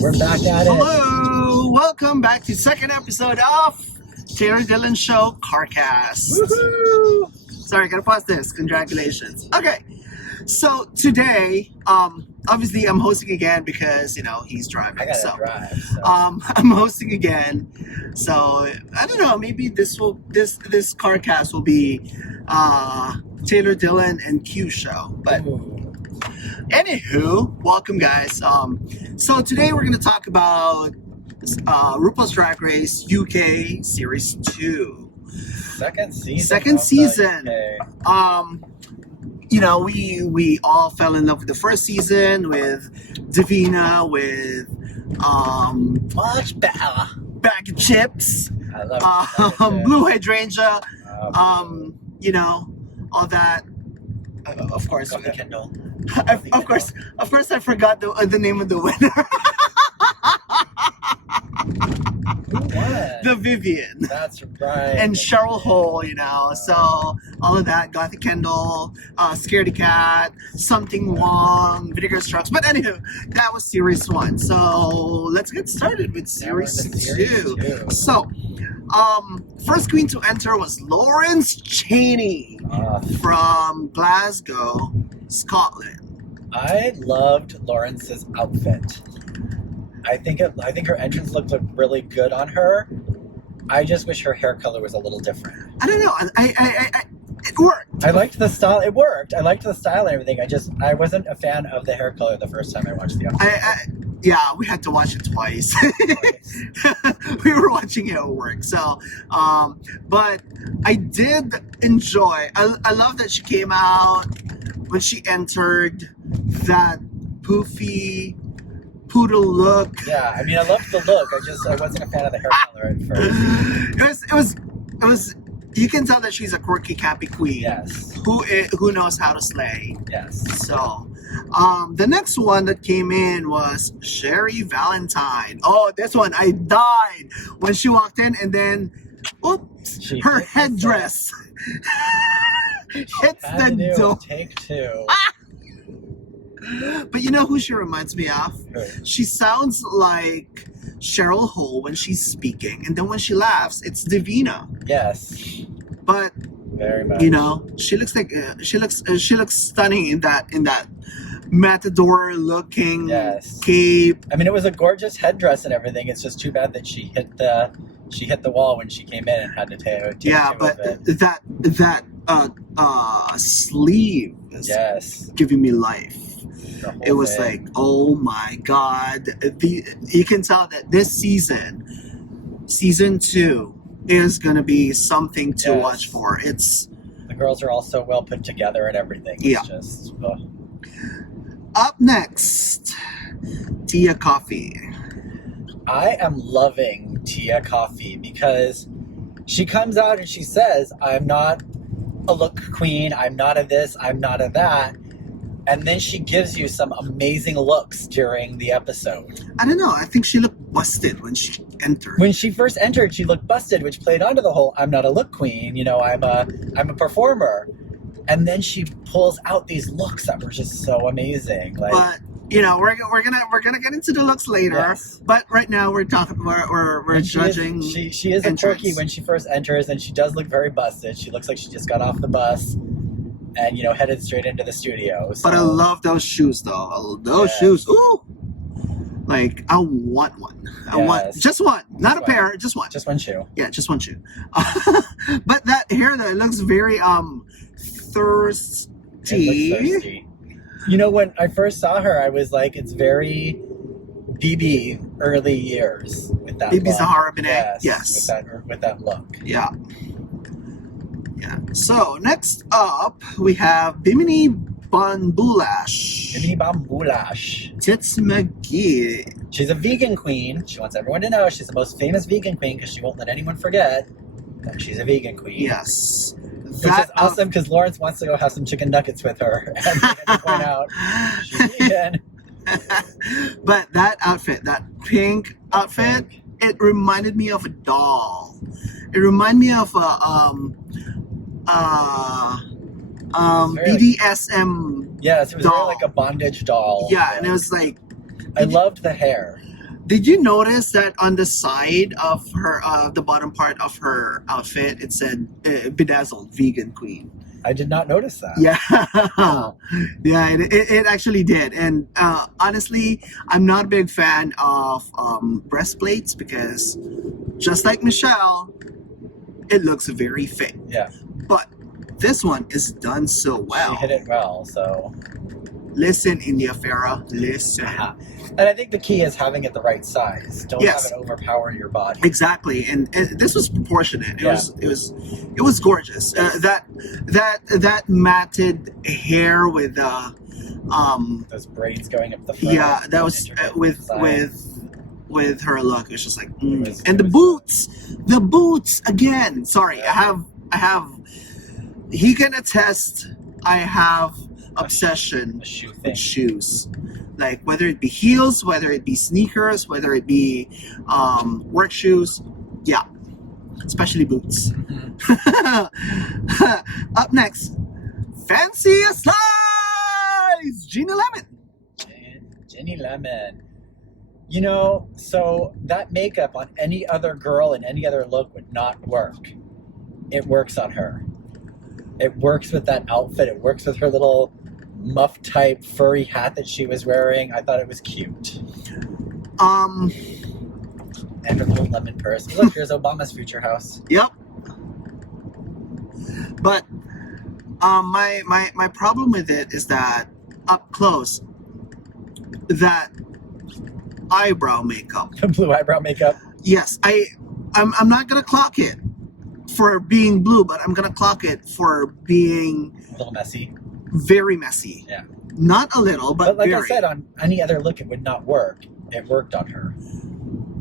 We're back at it. Hello! Welcome back to second episode of Taylor Dillon Show Carcast. Woohoo! Sorry, gotta pause this. Congratulations. Okay, so today, obviously I'm hosting again because, you know, he's driving. I gotta drive. So. I'm hosting again. So, I don't know, maybe this Carcast will be Taylor Dillon and Q show. But anywho, welcome guys. So today we're gonna talk about RuPaul's Drag Race UK Series 2. Second season. Second season. You know, we all fell in love with the first season with Davina, with Much better. Bag of Chips, I love Blue Hydrangea, you know, all that. Of course, Coffee Kendall. of course, I forgot the name of the winner. Who won? The Vivian. That's right. And Cheryl Hole, you know, so all of that, Gothic Kendall, Scaredy Cat, Something Wrong, Vinegar Strokes. But anywho, that was Series 1. So let's get started with Series 2. So, first queen to enter was Lawrence Chaney from Glasgow, Scotland. I loved Lawrence's outfit. I think her entrance looked really good on her. I just wish her hair color was a little different. I don't know. It worked. I liked the style. It worked. I liked the style and everything. I wasn't a fan of the hair color the first time I watched the episode. Yeah, we had to watch it twice. We were watching it at work. So, but I did enjoy. I love that she came out when she entered that poofy poodle look. Yeah, I mean, I loved the look. I wasn't a fan of the hair color at first. It was. You can tell that she's a quirky, cappy queen. Yes. Who knows how to slay. Yes. So, the next one that came in was Sherry Valentine. Oh, this one, I died when she walked in, and then, oops, her headdress hits the door. Take two. But you know who she reminds me of? Who? She sounds like Cheryl Hole when she's speaking, and then when she laughs, it's Davina. Yes. But very much. You know, she looks like she looks stunning in that matador looking cape. I mean, it was a gorgeous headdress and everything. It's just too bad that she hit the wall when she came in and had to take but that sleeve is giving me life. It was like, oh my god! You can tell that this season 2, is gonna be something to watch for. The girls are all so well put together and everything. It's just. Up next, Tia Coffee. I am loving Tia Coffee because she comes out and she says, "I'm not a look queen. I'm not a this. I'm not a that." And then she gives you some amazing looks during the episode. I don't know. I think she looked busted when she entered. When she first entered, she looked busted, which played onto the whole "I'm not a look queen." You know, I'm a performer. And then she pulls out these looks that were just so amazing. Like, but you know, we're gonna get into the looks later. Yes. But right now we're talking. We're judging. She is a quirky when she first enters, and she does look very busted. She looks like she just got off the bus. And, you know, headed straight into the studio. So. But I love those shoes, though. Those shoes. Ooh! Like, I want one. I want just one. Not a pair, just one. Just one shoe. Yeah, just one shoe. But that hair, though, it looks very, thirsty. It looks thirsty. You know, when I first saw her, I was like, it's very BB early years with that BB look. Zahara Benet. Yes. With that look. Yeah. Yeah. So next up we have Bimini Bambulash. Bimini Bambulash. Tits McGee. She's a vegan queen. She wants everyone to know she's the most famous vegan queen because she won't let anyone forget that she's a vegan queen. Yes. Which is awesome because Lawrence wants to go have some chicken nuggets with her and to point out she's vegan. But that outfit, that pink outfit, it reminded me of a doll. It reminded me of a BDSM Yes, it was doll. really like a bondage doll. Yeah, and it was like... I loved the hair. Did you notice that on the side of her, the bottom part of her outfit, it said bedazzled vegan queen? I did not notice that. Yeah, Oh. yeah, it actually did. And honestly, I'm not a big fan of breastplates because, just like Michelle, it looks very fake. Yeah. But this one is done so well. She hit it well, so. Listen, India Farah, listen. And I think the key is having it the right size. Don't Yes. have it overpower your body. Exactly, and this was proportionate. It was gorgeous. That matted hair with Those braids going up the front. yeah, that was with her look. It was just like, and the boots again. Sorry, Yeah. I have. He can attest. I have obsession The shoe thing. with shoes. Like whether it be heels, whether it be sneakers, whether it be work shoes, yeah, especially boots. Up next, Fancy Slice, Gina Lemon. Jenny Lemon. You know, so that makeup on any other girl in any other look would not work. It works on her. It works with that outfit. It works with her little muff type furry hat that she was wearing. I thought it was cute. And her little lemon purse. Look, here's Obama's future house. Yep. But my problem with it is that up close, that eyebrow makeup. The blue eyebrow makeup. Yes, I'm not gonna clock it for being blue, but I'm gonna clock it for being A little messy. very messy. Yeah. Not a little, but But like very. I said, on any other look, it would not work. It worked on her,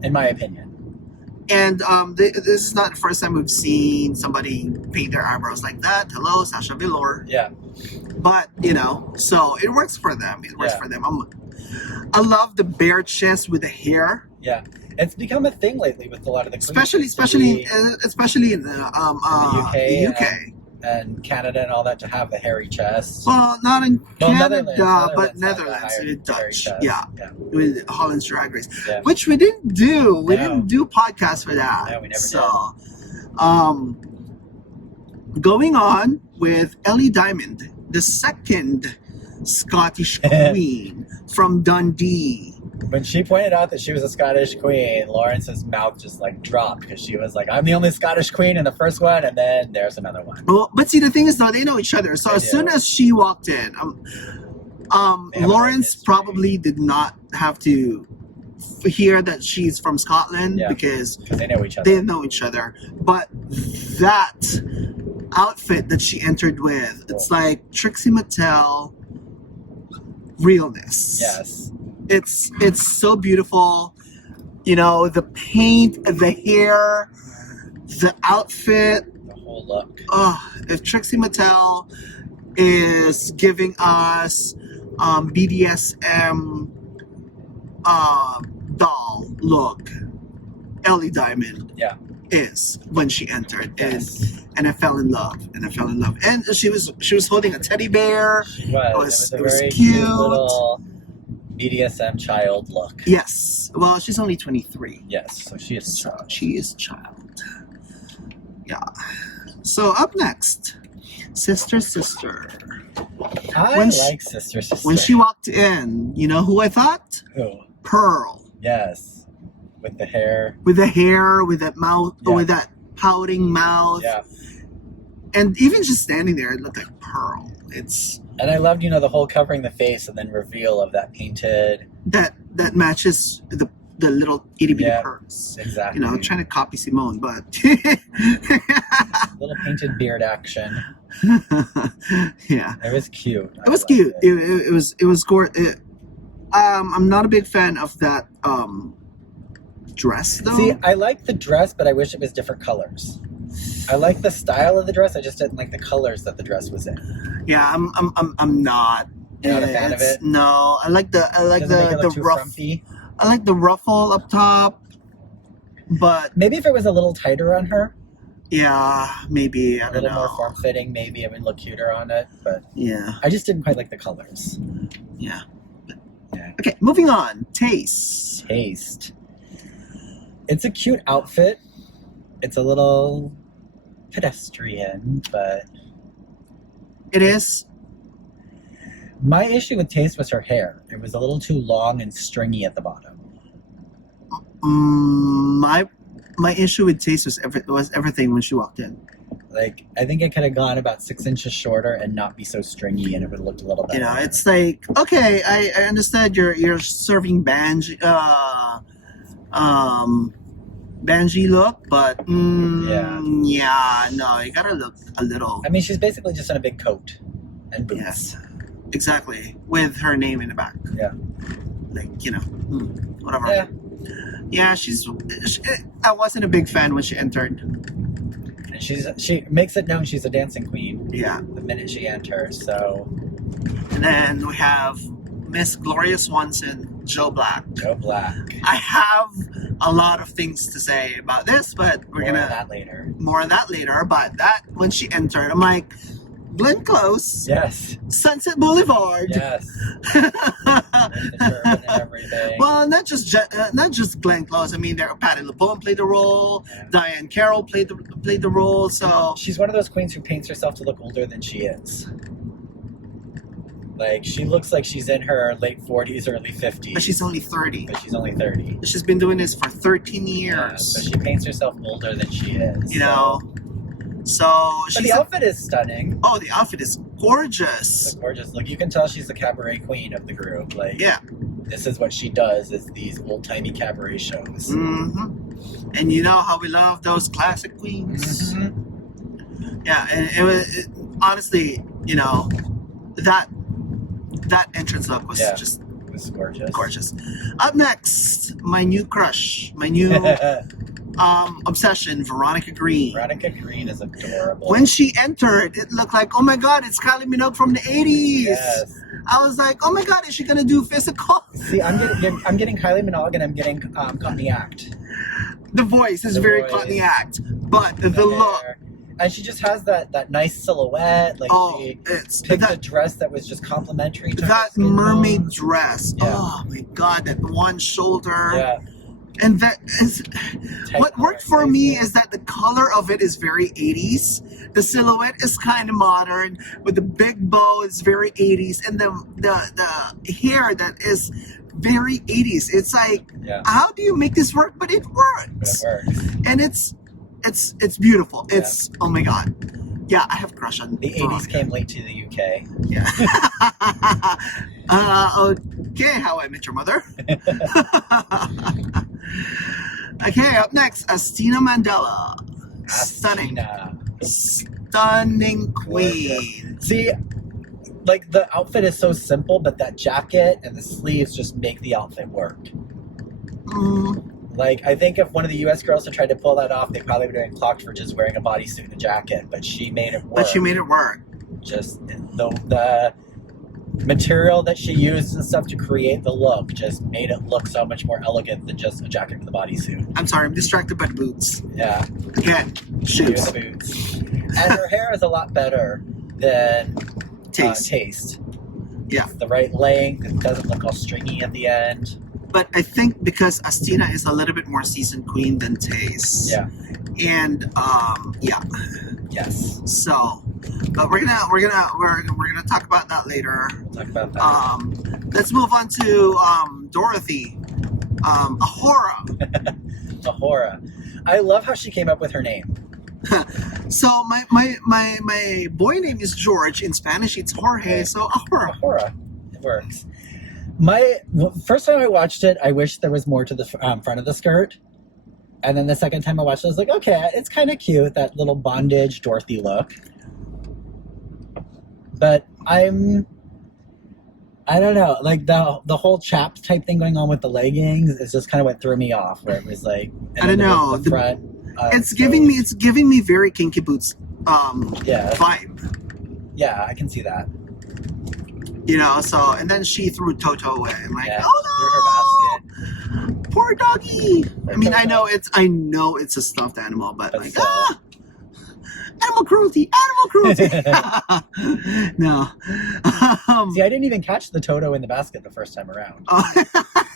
in my opinion. And this is not the first time we've seen somebody paint their eyebrows like that. Hello, Sasha Velour. Yeah. But, so it works for them. It works Yeah. for them. I love the bare chest with the hair. Yeah. It's become a thing lately with a lot of the queens. Especially in the UK, UK. and Canada and all that to have the hairy chest. Well, not in Well, Canada, Netherlands but have the Netherlands, hairy Dutch. chest. Yeah. Yeah. With Holland's Drag Race, Yeah. which we didn't do. We No. didn't do podcasts for that. No, we never so, going on with Ellie Diamond, the second Scottish queen from Dundee. When she pointed out that she was a Scottish queen, Lawrence's mouth just like dropped because she was like, I'm the only Scottish queen in the first one, and then there's another one. Well, but see, the thing is, though, they know each other. So They as do. soon as she walked in, They have a Lawrence history. probably did not have to hear that she's from Scotland Yeah. because Because they know each other. they know each other. But that outfit that she entered with, it's like Trixie Mattel realness. Yes. It's so beautiful. The paint, the hair, the outfit. The whole look. If Trixie Mattel is giving us BDSM doll look, Ellie Diamond Yeah. is when she entered, Yes. and I fell in love, and she was holding a teddy bear. She was. It It was was a very cute. little BDSM child look. Yes, well, she's only 23. Yes. So she is. So she is a child. Yeah. So up next, Sister. I When she- like Sister. When she walked in, you know who I thought? Who? Pearl. Yes. With the hair. With the hair, with that mouth, Yeah. with that pouting mouth. Yeah. And even just standing there, it looked like Pearl. It's And I loved, the whole covering the face and then reveal of that painted. that matches the little itty bitty Yeah. purse. Exactly. Trying to copy Simone, but Little painted beard action. yeah, It was cute. it was cute. It was gorgeous. I'm not a big fan of that dress though. See, I like the dress, but I wish it was different colors. I like the style of the dress. I just didn't like the colors that the dress was in. Yeah, I'm not. You're not a fan of it? No, I like Doesn't make it the look too rough. frumpy. I like the ruffle up top, but Maybe if it was a little tighter on her, yeah, maybe I a don't little more know. form fitting, maybe it would look cuter on it. But Yeah, I just didn't quite like the colors. yeah. Yeah. Okay, moving on. Taste. It's a cute outfit. It's a little pedestrian, but It is. my issue with Taste was her hair. It was a little too long and stringy at the bottom. My issue with Taste was everything when she walked in. Like, I think it could have gone about 6 inches shorter and not be so stringy, and it would have looked a little better. You know, it's like, okay, I understand you're serving Banji look, but no, you gotta look a little. I mean, she's basically just in a big coat and boots. Yes, exactly, with her name in the back. Yeah. Like, whatever. Yeah. Yeah, I wasn't a big fan when she entered. And she makes it known she's a dancing queen. Yeah. The minute she enters, so. And then we have Miss Gloria Swanson, Joe Black. Joe Black. I have a lot of things to say about this, but we're More gonna on that later. More on that later. But that when she entered, I'm like, Glenn Close, Yes. Sunset Boulevard. Yes. And the turban and everything. Well, not just Glenn Close. I mean, Patti LuPone played the role. Yeah. Diane Carroll played the role. So She's one of those queens who paints herself to look older than she is. Like, she looks like she's in her late 40s, early 50s. but she's only 30. But she's only 30. She's been doing this for 13 Yeah, years. so she paints herself older than she is. You know. So But she's the outfit is stunning. oh, the outfit is gorgeous. It's a gorgeous look. You can tell she's the cabaret queen of the group. Like, Yeah. this is what she does, is these old-timey cabaret shows. Mm-hmm. And you know how we love those classic queens. Mhm. Yeah, and honestly, that entrance look was Yeah. just It was gorgeous. gorgeous. Up next, my new crush, my new obsession, Veronica Green. Veronica Green is adorable. When she entered, it looked like, oh my God, it's Kylie Minogue from the 80s. Yes. I was like, oh my God, is she gonna do physical? See, I'm getting Kylie Minogue and I'm getting Courtney Act. The voice is The very voice. Courtney Act, but the hair. look. And she just has that nice silhouette. Like, she It's picked a that dress that was just complimentary to her that skin mermaid tones. dress. Yeah. Oh my God, that one shoulder. Yeah. And that is Tight what worked for collar, me yeah. is that the color of it is very 80s. The silhouette is kind of modern with the big bow is very 80s, and the hair that is very 80s. It's like, Yeah. how do you make this work? But it But works, it works. and it's beautiful. Yeah. It's oh my God. Yeah, I have a crush on The 80s came late to the UK. Yeah. Okay, How I Met Your Mother. Okay, up next, Astina Mandela. Stunning. Astina. Stunning queen. See, like, the outfit is so simple, but that jacket and the sleeves just make the outfit work. Mm, Like, I think if one of the US girls had tried to pull that off, they probably would have been clocked for just wearing a bodysuit and a jacket, but she made it work. but she made it work. Just the material that she used and stuff to create the look just made it look so much more elegant than just a jacket with a bodysuit. I'm sorry, I'm distracted by the boots. Yeah. Again, Shoes. shoes. The boots. And her hair is a lot better than Taste. Taste. Yeah. It's the right length. It doesn't look all stringy at the end. But I think because Astina is a little bit more seasoned queen than Taste. Yeah. And yeah. Yes. So, but we're gonna talk about that later. We'll talk about that. Let's move on to Dorothy, Ahura. Ahura. I love how she came up with her name. So my boy name is George. In Spanish, it's Jorge. So Ahura. Ahura. It works. First time I watched it, I wish there was more to the front of the skirt. And then the second time I watched it, I was like, okay, it's kind of cute, that little bondage Dorothy look. But I don't know, like the whole chaps type thing going on with the leggings is just kind of what threw me off, where it was like, and I don't then know, the front. it's giving me very Kinky Boots Yeah. vibe. Yeah, I can see that. You know, so and then she threw Toto away. I'm like, Yeah, oh threw her basket. poor doggy. I mean, Toto. I know it's a stuffed animal, but like, still. Animal cruelty! Animal cruelty! No. See, I didn't even catch the Toto in the basket the first time around. I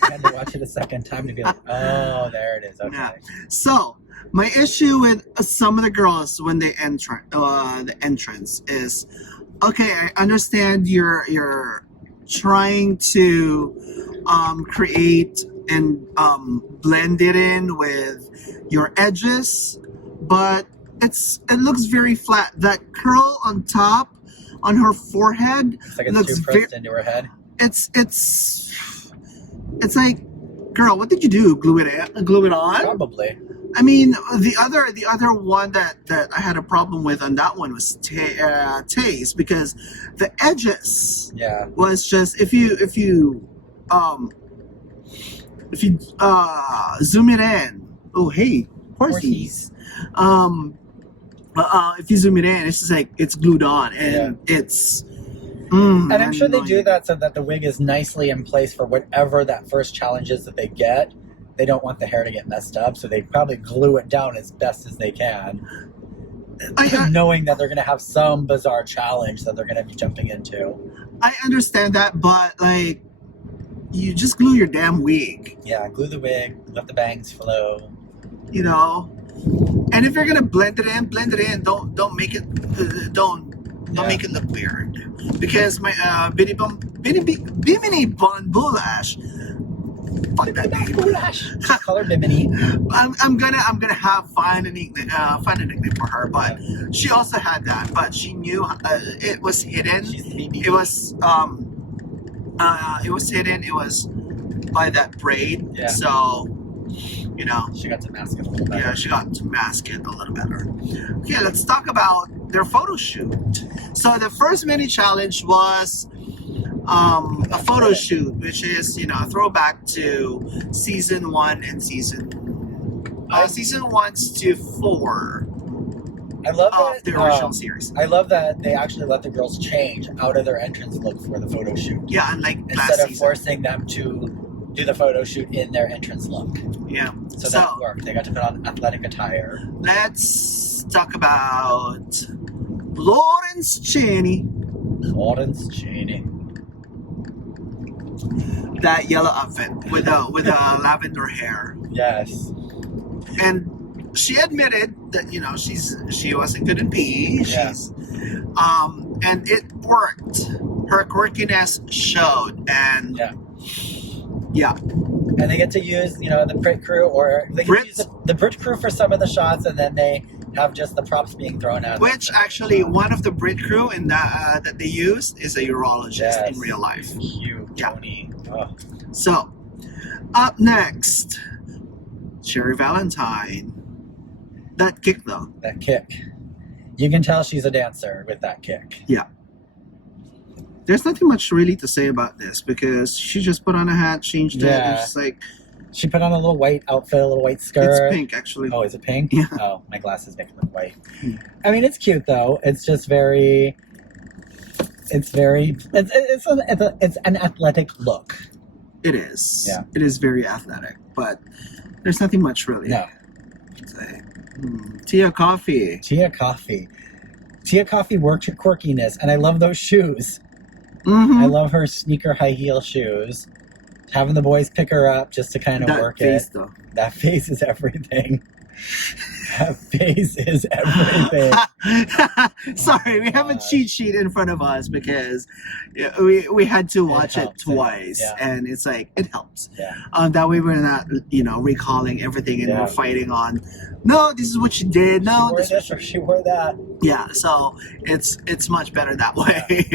had to watch it a second time to be like, oh, there it is. Okay. Yeah. So, my issue with some of the girls when they enter the entrance is, okay, I understand you're trying to create and blend it in with your edges, but it looks very flat. That curl on top on her forehead It's like it's looks too pressed into her head. It's like, girl, what did you do? Glue it on? Probably. I mean, the other one that I had a problem with on that one was Taste, because the edges was just if you zoom it in. Oh, hey, horsies. If you zoom it in, it's just like it's glued on, and it's. And I'm sure they do that so that the wig is nicely in place for whatever that first challenge is that they get. They don't want the hair to get messed up, so they probably glue it down as best as they can, knowing that they're going to have some bizarre challenge that they're going to be jumping into. I understand that, but like, you just glue your damn wig. Yeah, glue the wig, let the bangs flow. You know, and if you're gonna blend it in. Don't make it make it look weird. Because my Bimini Bon Boulash. Fuck that name. Call her Bimini. I'm gonna find a nickname for her, but she also had that, but she knew it was hidden. It was hidden. It was by that braid. Yeah. So, you know, she got to mask it a little better. Yeah, she got to mask it a little better. Okay, let's talk about their photo shoot. So the first mini challenge was a photo shoot, which is, you know, a throwback to season 1 and season 1 to 4. I love of the original series. I love that they actually let the girls change out of their entrance look for the photo shoot. Yeah, unlike instead of forcing them to do the photo shoot in their entrance look. Yeah. So that worked. They got to put on athletic attire. Let's talk about Lawrence Cheney. That yellow outfit with a lavender hair. Yes. And she admitted that, you know, she wasn't good in PE. Yes. And it worked. Her quirkiness showed, and yeah. And they get to use, you know, the Brit crew, or they can use the Brit crew for some of the shots, and then they have just the props being thrown out. Which actually, one of the Brit crew in that they used is a urologist in real life. Cute, Tony. Oh. So, up next, Cherry Valentine. That kick, though. That kick. You can tell she's a dancer with that kick. Yeah. There's nothing much really to say about this, because she just put on a hat, changed it, and just like... She put on a little white outfit, a little white skirt. It's pink, actually. Oh, is it pink? Yeah. Oh, my glasses make it look white. I mean, it's cute, though. It's just very... It's an athletic look. It is. Yeah. It is very athletic, but there's nothing much really. No. To say. Tia Coffee. Tia Coffee worked her quirkiness, and I love those shoes. Mm-hmm. I love her sneaker high heel shoes. Having the boys pick her up just to kind of work face, it. Though. That face is everything. That face is everything. Sorry, we have a cheat sheet in front of us because we had to watch it twice, and it's like it helps. Yeah. That way we're not, you know, recalling everything and we're fighting on. No, this is what she did. No, she wore this or she wore that. Yeah, so it's much better that way.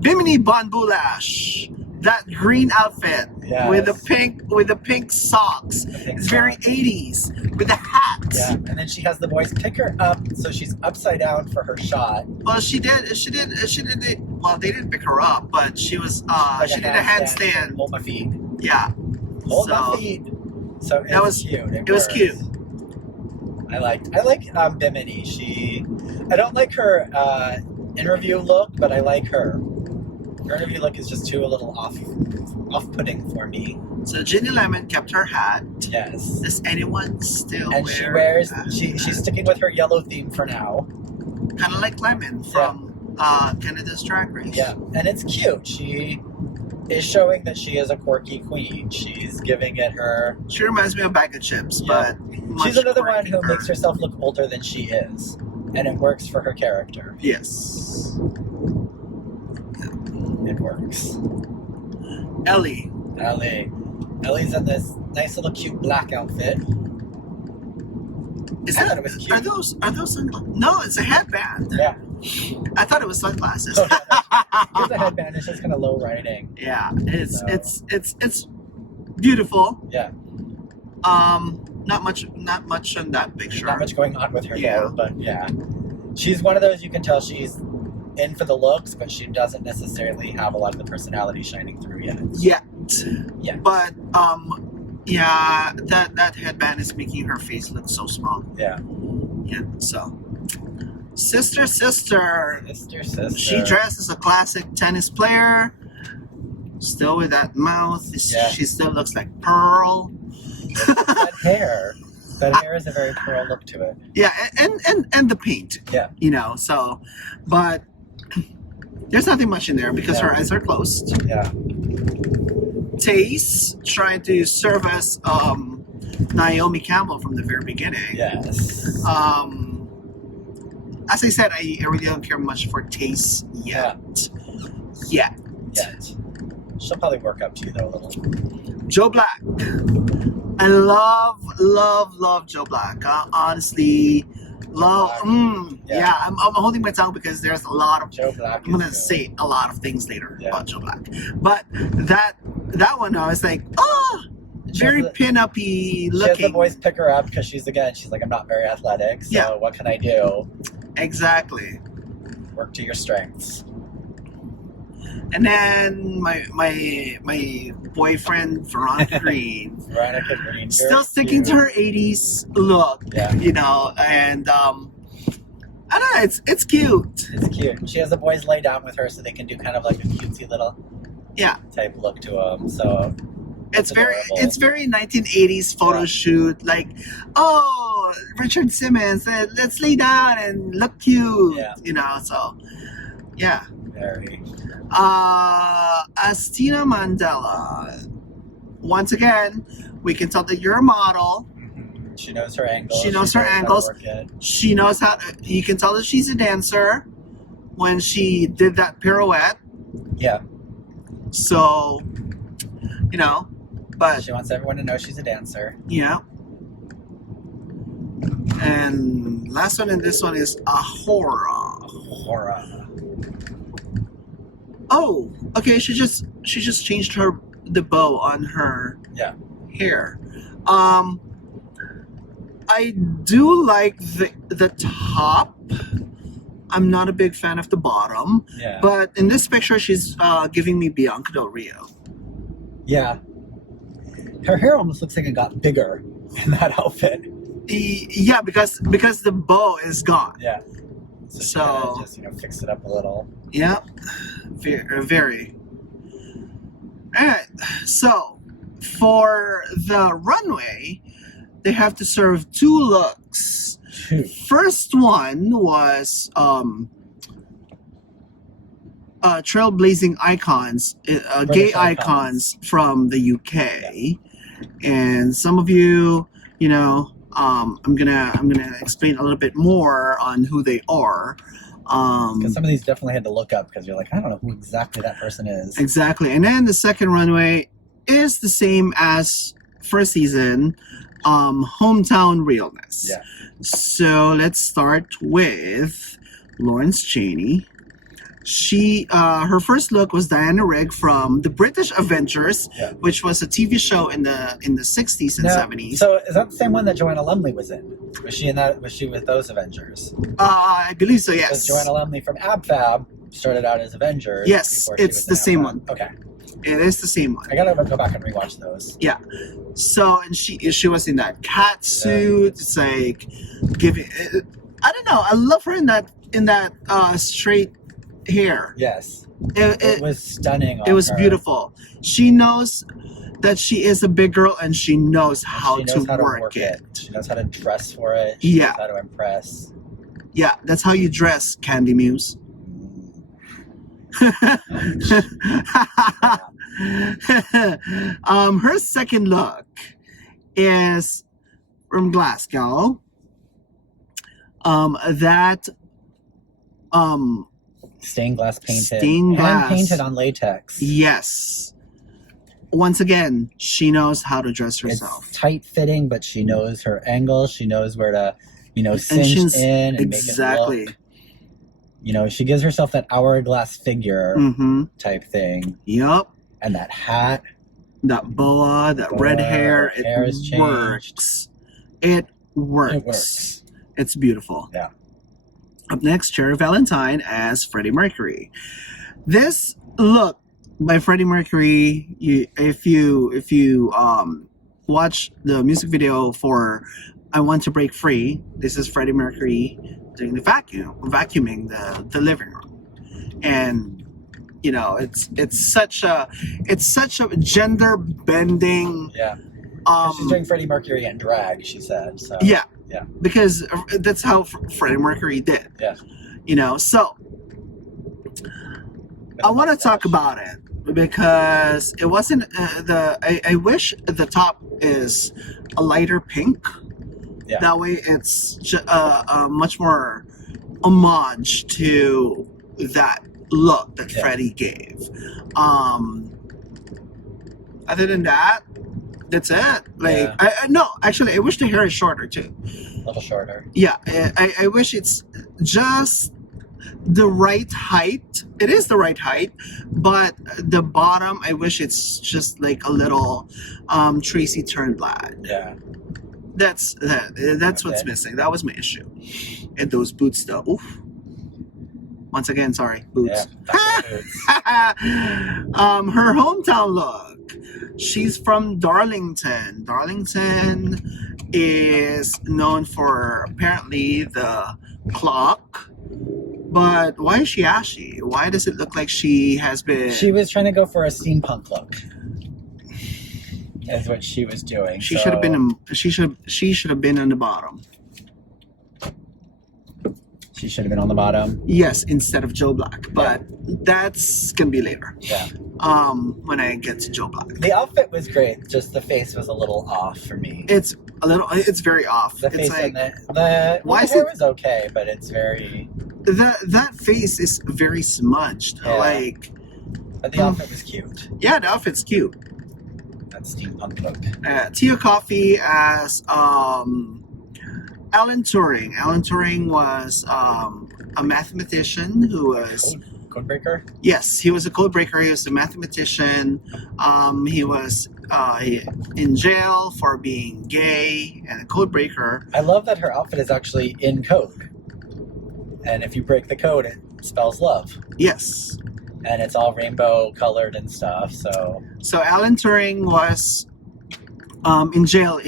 Bimini Bon Boulash. That green outfit with the pink socks. It's very 80s with the hat. Yeah, and then she has the boys pick her up so she's upside down for her shot. Well, she did. Well, they didn't pick her up, but she was. She did a handstand. Hold my feet. Yeah. Hold my feet. So that was cute. It was cute. I like Bimini. I don't like her interview look, but I like her. Her interview look is just too a little off-putting for me. So Ginny Lemon kept her hat. Yes. Does anyone still And wear she wears, that? she's sticking with her yellow theme for now. Kind of like Lemon from Canada's Drag Race. Yeah, and it's cute. She is showing that she is a quirky queen. She's giving it her... She reminds me of Bag of Chips, Yeah. but much She's another one who quirkier. makes herself look older than she is. And it works for her character. Yes. It works. Ellie. Ellie's in this nice little cute black outfit. Is I that, thought it was cute. are those sunglasses? No, it's a headband. Yeah. I thought it was sunglasses. Oh, It's a headband. It's just kind of low riding. Yeah, it's So. it's beautiful. Yeah. Not much on that picture. Not much going on with her Yeah. though, but yeah. She's one of those you can tell she's in for the looks, but she doesn't necessarily have a lot of the personality shining through yet. Yeah. But yeah, that headband is making her face look so small. Yeah. Yeah. So, sister. Sister. She dressed as a classic tennis player. Still with that mouth. Yeah. She still looks like Pearl. That hair. That hair is a very Pearl look to it. Yeah, and the paint. Yeah. You know, so, but there's nothing much in there because her eyes are closed. Yeah. Tace trying to serve as Naomi Campbell from the very beginning. Yes. As I said, I really don't care much for Tace yet. Yet. She'll probably work up to you though a little. Joe Black. I love Joe Black. Honestly, love. Yeah, I'm holding my tongue because there's a lot of. Joe Black. I'm gonna say a lot of things later Yeah. about Joe Black, but that one I was like, very pin-uppy She has looking. the boys pick her up because she's like, I'm not very athletic, so Yeah. what can I do? Exactly. Work to your strengths. And then my boyfriend Veronica Green. Veronica Green. Still sticking to her 80s look, Yeah. you know, and I don't know, it's cute. It's cute. She has the boys lay down with her so they can do kind of like a cutesy little Yeah. type look to them. So It's very adorable. 1980s photo Yeah. shoot, like, oh, Richard Simmons said, let's lay down and look cute, Yeah. you know, so, yeah. very. Astina Mandela, once again, we can tell that you're a model. She knows her angles. She knows her how to angles. work it. She knows how, you can tell that she's a dancer when she did that pirouette. Yeah. So, you know, but She wants everyone to know she's a dancer. yeah. And last one, and this one is Ahura. Horror. Oh, okay. She just changed the bow on her hair. I do like the top. I'm not a big fan of the bottom, Yeah. but in this picture, she's giving me Bianca Del Rio. Yeah. Her hair almost looks like it got bigger in that outfit. Yeah, because the bow is gone. Yeah. So she kinda just, fix it up a little. Yeah, very. All right, so for the runway, they have to serve 2 looks. First one was trailblazing icons, gay icons from the UK, and some of you, I'm gonna explain a little bit more on who they are. Because some of these definitely had to look up because you're like, I don't know who exactly that person is. Exactly, and then the second runway is the same as first season, hometown realness. Yeah. So let's start with Lawrence Chaney. She, her first look was Diana Rigg from the British Avengers, which was a TV show in the 60s and 70s. So is that the same one that Joanna Lumley was in? Was she in that? Was she with those Avengers? I believe so. Yes. Because Joanna Lumley from AbFab started out as Avengers. Yes, before she it's was the in same AbFab. one. Okay. It is the same one. I gotta go back and rewatch those. Yeah. So, and she was in that cat suit. It's like giving. I don't know. I love her in that straight hair. Yes. It was stunning. It was her. beautiful. She knows that she is a big girl, and she knows how to work it. She knows how to dress for it. She knows how to impress. Yeah, that's how you dress, Candy Muse. Her second look is from Glasgow. Stained glass painted. Hand painted on latex. Yes. Once again, she knows how to dress herself. It's tight fitting, but she knows her angle. She knows where to, cinch in and make it look. She gives herself that hourglass figure type thing. Yep. And that hat. That boa, that red hair. It works. It works. It's beautiful. Yeah. Up next, Cherry Valentine as Freddie Mercury. This look by Freddie Mercury, if you watch the music video for I Want to Break Free, this is Freddie Mercury doing the vacuuming the living room. And it's such a gender bending. Yeah. She's doing Freddie Mercury in drag, she said. So yeah, because that's how Freddie Mercury did. Yeah. So I want to talk about it because it wasn't I wish the top is a lighter pink. Yeah. That way it's much more homage to that look that Freddie gave. Other than that, that's it. I wish the hair is shorter too. A little shorter. Yeah, I wish it's just the right height. It is the right height, but the bottom, I wish it's just like a little Tracy Turnblad. Yeah. That's what's missing. That was my issue. And those boots though. Oof. Once again, sorry, boots. Yeah, boots. Her hometown look. She's from Darlington. Darlington is known for apparently the clock. But why is she ashy? Why does it look like she has been... She was trying to go for a steampunk look. That's what she was doing. She should have been. She should have been on the bottom. She should have been on the bottom. Yes, instead of Joe Black. But that's gonna be later. Yeah. When I get to Joe Black. The outfit was great. Just the face was a little off for me. It's very off. The face and the hair was okay, but it's very. That face is very smudged. Yeah. But the outfit was cute. Yeah, the outfit's cute. That steampunk look. Tia Coffee as Alan Turing. Alan Turing was a mathematician who was... Codebreaker? Yes, he was a codebreaker. He was a mathematician. He was in jail for being gay and a codebreaker. I love that her outfit is actually in code. And if you break the code, it spells love. Yes. And it's all rainbow colored and stuff, so Alan Turing was in jail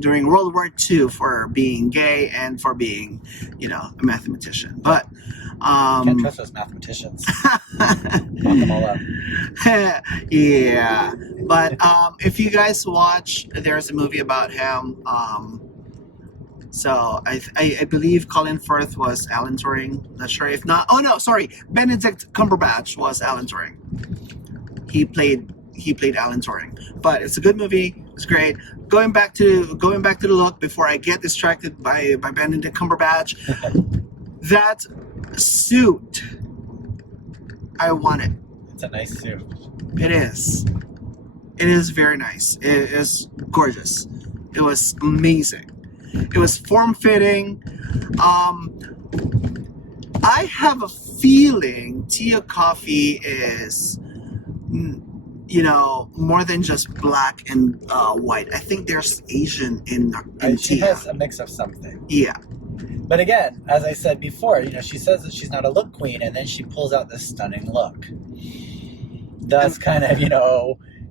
during World War II for being gay and for being, a mathematician. But can't trust those mathematicians. Lock them all up. Yeah. But if you guys watch, there's a movie about him. So I believe Colin Firth was Alan Turing. Not sure if not. Oh no, sorry. Benedict Cumberbatch was Alan Turing. He played Alan Turing. But it's a good movie. It's great. Going back to the look before I get distracted by Benedict Cumberbatch. That suit, I want it. It's a nice suit. It is. It is very nice. It is gorgeous. It was amazing. It was form-fitting. I have a feeling Tia Coffee is, more than just black and white. I think there's Asian in She Tia. has a mix of something. Yeah. But again, as I said before, she says that she's not a look queen, and then she pulls out this stunning look. That's kind of,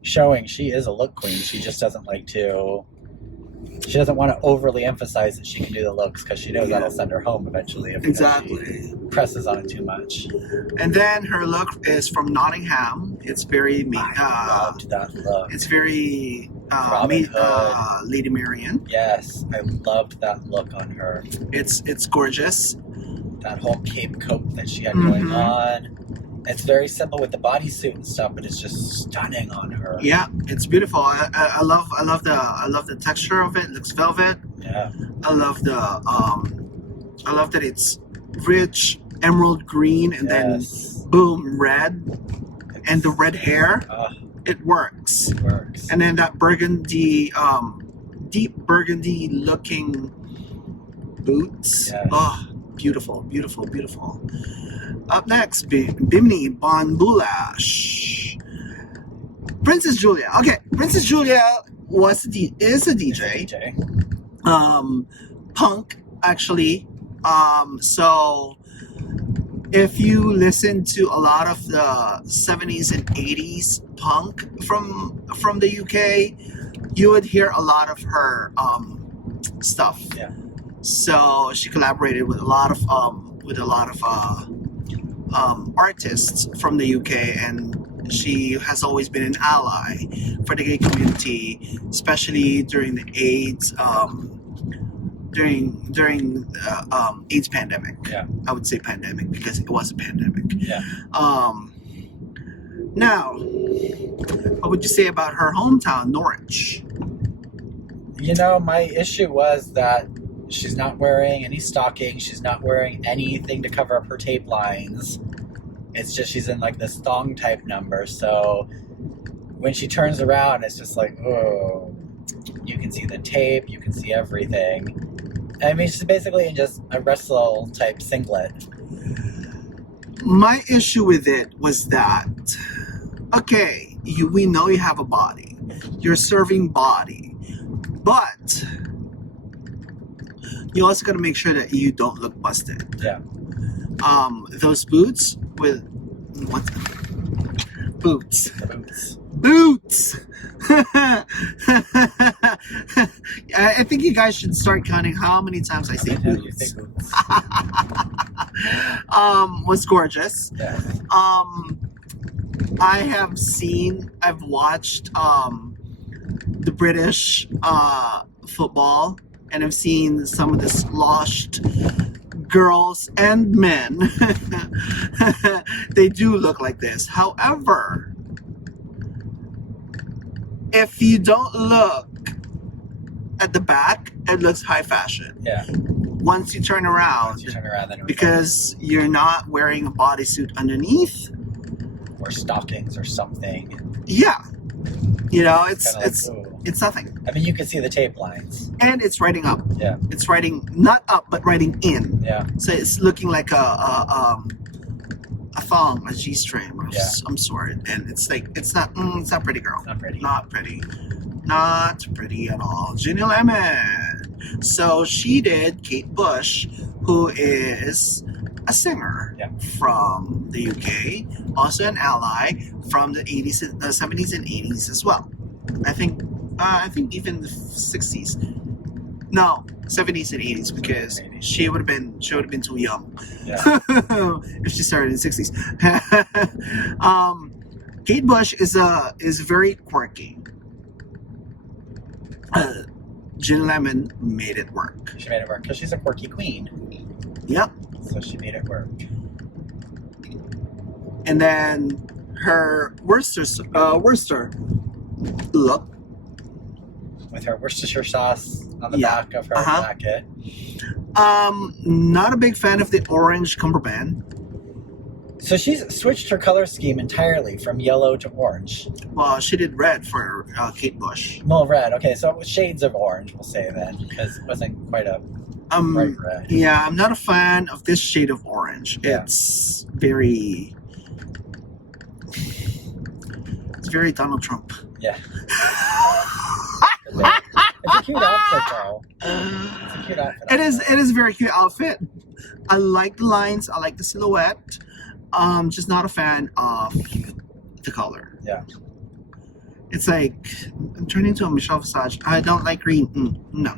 showing she is a look queen. She just doesn't like to she doesn't want to overly emphasize that she can do the looks because she knows that'll send her home eventually if she presses on it too much. And then her look is from Nottingham. It's very I loved that look. It's very Lady Marian. Yes, I loved that look on her. It's gorgeous. That whole cape coat that she had going on. It's very simple with the bodysuit and stuff, but it's just stunning on her. Yeah, it's beautiful. I love the texture of it. It looks velvet. Yeah. I love that it's rich emerald green and then boom red, and the red hair. It works. It works. And then that burgundy, deep burgundy looking boots. Yes. Oh, beautiful, beautiful, beautiful. Up next, Bimini Bon Boulash. Princess Julia. Okay, Princess Julia is a DJ. Punk, actually. So if you listen to a lot of the 70s and 80s punk from the UK, you would hear a lot of her stuff. Yeah. So she collaborated with a lot of artists from the UK, and she has always been an ally for the gay community, especially during the AIDS AIDS pandemic. Yeah. I would say pandemic because it was a pandemic. Yeah. Now, what would you say about her hometown, Norwich? You know, my issue was that she's not wearing any stockings. She's not wearing anything to cover up her tape lines. It's just she's in like this thong type number. So when she turns around, it's just like, oh, you can see the tape, you can see everything. I mean, she's basically in just a wrestle type singlet. My issue with it was that, okay, we know you have a body. You're serving body. But you also got to make sure that you don't look busted. Yeah. Those boots with what? Boots. Boots. I think you guys should start counting how many times I say boots. You say boots. Was gorgeous. Yeah. I've watched the British football, and I've seen some of the sloshed girls and men. They do look like this. However, if you don't look at the back, it looks high fashion. Yeah. Once you turn around, then because you're not wearing a bodysuit underneath, or stockings or something. yeah, you know, It's it's nothing. I mean, you can see the tape lines. And it's riding up. Yeah. It's riding not up, but riding in. Yeah. So it's looking like a thong, a G-string of some sort, and it's like it's not pretty, girl. Not pretty. Not pretty at all. Ginny Lemon. So she did Kate Bush, who is a singer from the UK, also an ally from the 70s and 80s as well. I think even the 60s. No, 70s and 80s, because she would have been too young if she started in the 60s. Kate Bush is very quirky. Ginny Lemon made it work. She made it work because she's a quirky queen. Yep. So she made it work. And then her Worcester look. With her Worcestershire sauce on the back of her jacket. Not a big fan of the orange cummerbund. So she's switched her color scheme entirely from yellow to orange. Well, she did red for Kate Bush. Well, red. Okay, so it was shades of orange, we'll say then, because it wasn't quite a bright red. Yeah, I'm not a fan of this shade of orange. Yeah. It's very Donald Trump. Yeah. It's a cute outfit, though. It's a cute outfit. It is a very cute outfit. I like the lines. I like the silhouette. Just not a fan of the color. Yeah. It's like I'm turning to a Michelle Visage. I don't like green. No.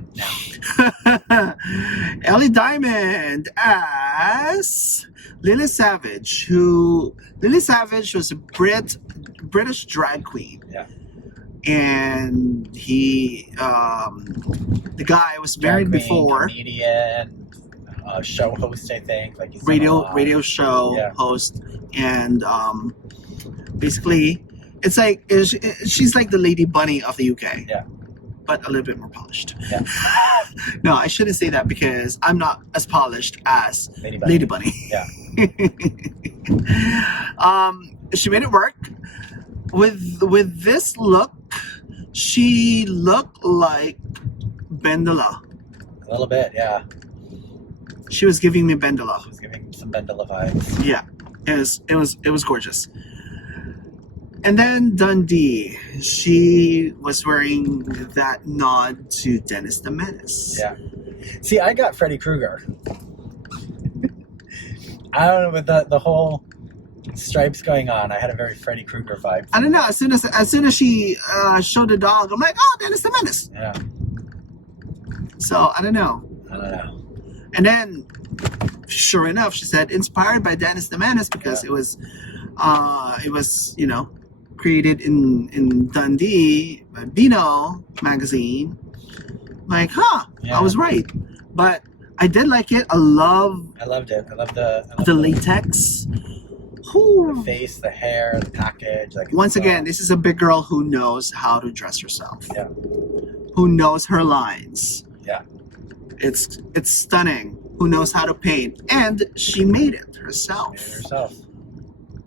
Ellie Diamond as Lily Savage, Lily Savage was a British drag queen. Yeah. And the guy was married Drag queen, before. Comedian, show host, I think. Like he's radio show host, and basically it's like she's like the Lady Bunny of the UK. Yeah. But a little bit more polished. Yeah. No, I shouldn't say that because I'm not as polished as Lady Bunny. Yeah. She made it work. With this look, she looked like Bendela. A little bit, yeah. She was giving me Bendela. She was giving some Bendela vibes. Yeah, it was gorgeous. And then Dundee, she was wearing that nod to Dennis the Menace. Yeah. See, I got Freddy Krueger. I don't know, with the whole stripes going on, I had a very Freddy Krueger vibe. I don't know. As soon as she showed the dog, I'm like, oh, Dennis the Menace. Yeah. So I don't know. And then, sure enough, she said inspired by Dennis the Menace because it was created in Dundee by Beano magazine. Like, I was right. But I did like it. I loved it. I loved the latex. The face, the hair, the package. Like once again, this is a big girl who knows how to dress herself. Yeah. Who knows her lines. Yeah. It's stunning. Who knows how to paint. And she made it herself.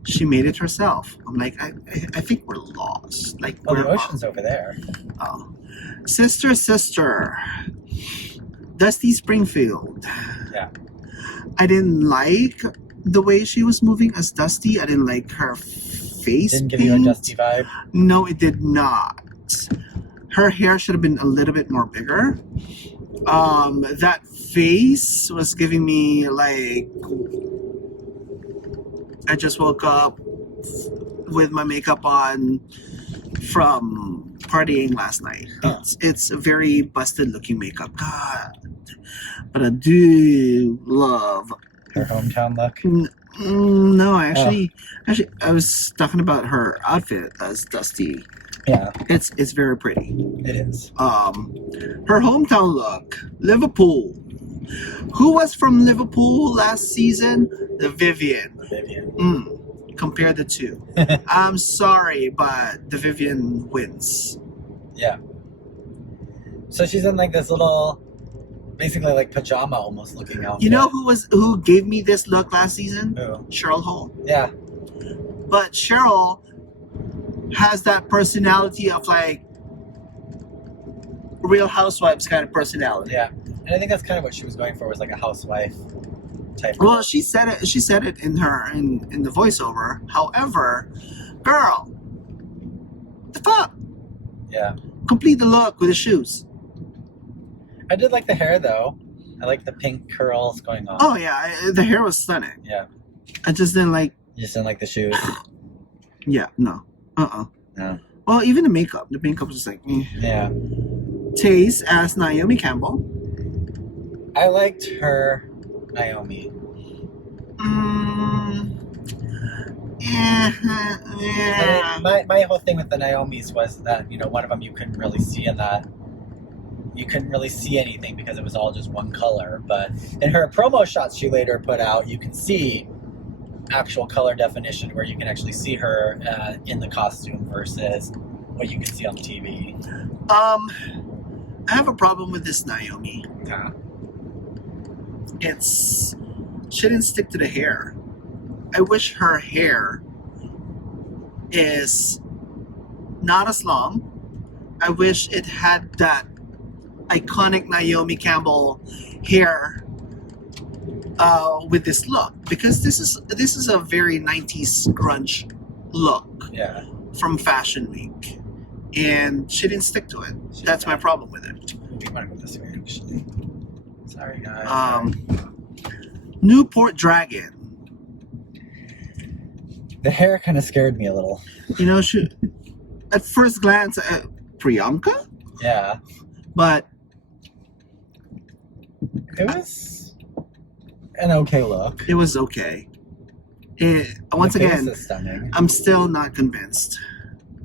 She made it herself. I'm like, I think we're lost. Like, the ocean's over there. Oh. Sister. Dusty Springfield. Yeah. I didn't like the way she was moving as Dusty. I didn't like her face. Didn't give you a Dusty vibe? No, it did not. Her hair should have been a little bit more bigger. That face was giving me like I just woke up with my makeup on from partying last night. Oh. It's a very busted looking makeup. God. But I do love her hometown look. No, actually I was talking about her outfit as Dusty. Yeah. It's very pretty. It is. Her hometown look, Liverpool. Who was from Liverpool last season? The Vivian. Compare the two. I'm sorry, but the Vivian wins. Yeah. So she's in like this little, basically like pajama almost looking outfit. You know who gave me this look last season? Who? Cheryl Hole. Yeah. But Cheryl has that personality of like Real Housewives kind of personality. Yeah. And I think that's kind of what she was going for, was like a housewife type. Well, she said it in the voiceover. However, girl, the fuck? Yeah. Complete the look with the shoes. I did like the hair though. I like the pink curls going on. Oh yeah, the hair was stunning. Yeah. I just didn't like. You just didn't like the shoes. Yeah. No. No. Well, even the makeup. The makeup was just like. Yeah. Taze as Naomi Campbell. I liked her Naomi. Yeah. My whole thing with the Naomis was that, one of them you couldn't really see anything because it was all just one color. But in her promo shots she later put out, you can see actual color definition where you can actually see her in the costume versus what you can see on the TV. I have a problem with this Naomi. Yeah. She didn't stick to the hair. I wish her hair is not as long. I wish it had that iconic Naomi Campbell hair with this look, because this is a very 90s grunge look. Yeah. From Fashion Week, and she didn't stick to it. That's my problem with it. We want to go this way, actually. Sorry, guys. Newport Dragon. The hair kind of scared me a little. at first glance, Priyanka, Yeah. but It was an okay look. it was okay. Once The face again, is stunning. I'm still not convinced.